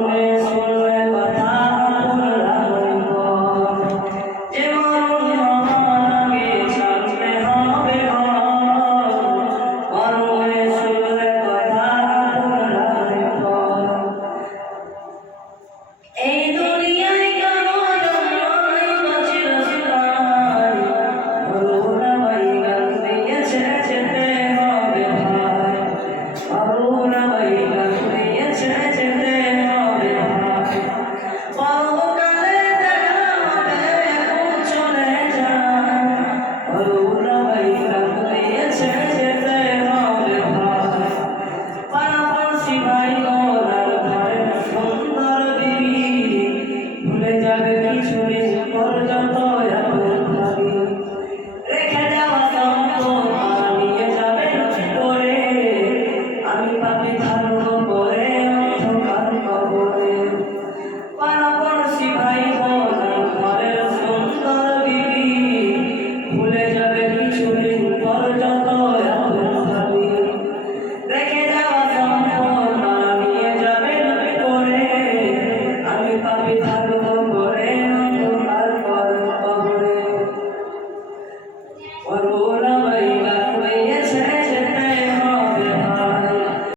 Amém. Amen.